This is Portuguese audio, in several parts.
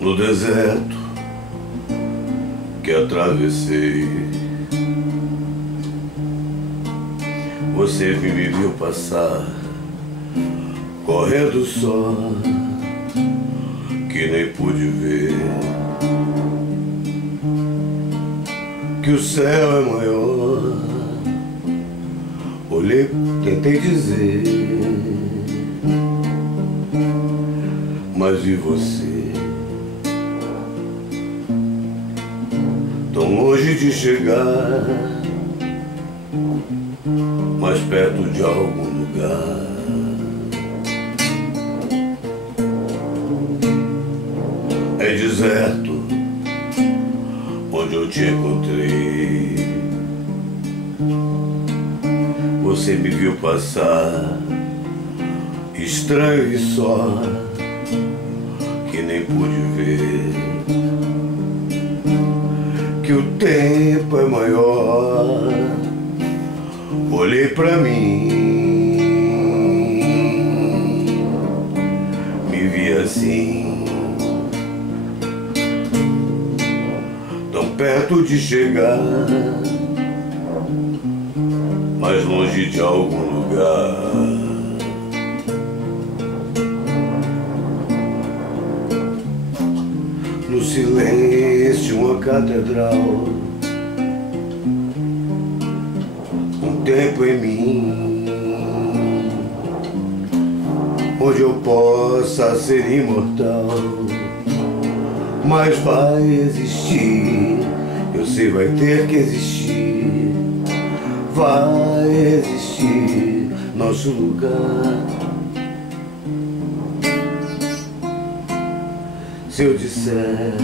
No deserto que atravessei, você me viu passar, correndo só, que nem pude ver que o céu é maior. Olhei, tentei dizer, mas vi você tão longe de chegar, mais perto de algum lugar. É deserto onde eu te encontrei. Você me viu passar, estranho e só, que nem pude ver que o tempo é maior. Olhei pra mim, me vi assim, tão perto de chegar, mais longe de algum lugar. No silêncio, uma catedral, um tempo em mim, onde eu possa ser imortal. Mas vai existir, eu sei, vai ter que existir, vai existir nosso lugar. Se eu disser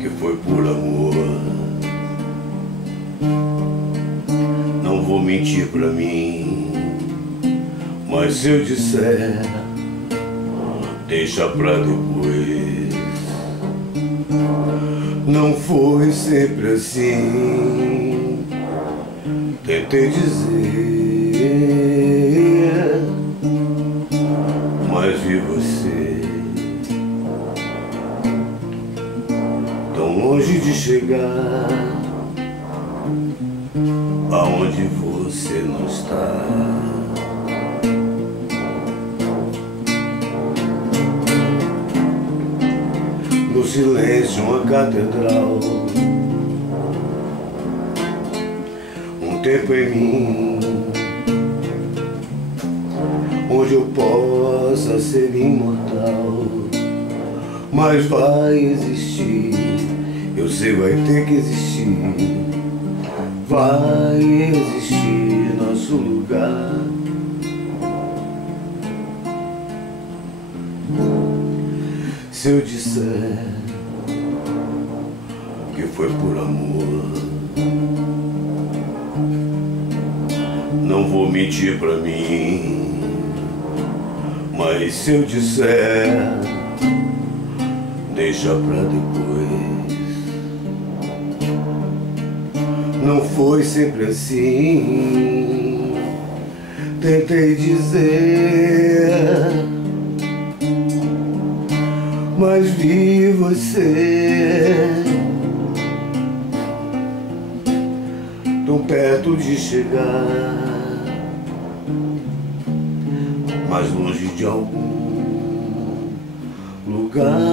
que foi por amor, não vou mentir pra mim. Mas se eu disser, deixa pra depois. Não foi sempre assim, tentei dizer, mas vi você tão longe de chegar, aonde você não está. No silêncio, uma catedral, um tempo em mim, onde eu possa ser imortal. Mas vai existir, eu sei, vai ter que existir, vai existir nosso lugar. Se eu disser que foi por amor, não vou mentir pra mim. Mas se eu disser, deixa pra depois. Não foi sempre assim, tentei dizer, mas vi você tão perto de chegar, mais longe de algum lugar.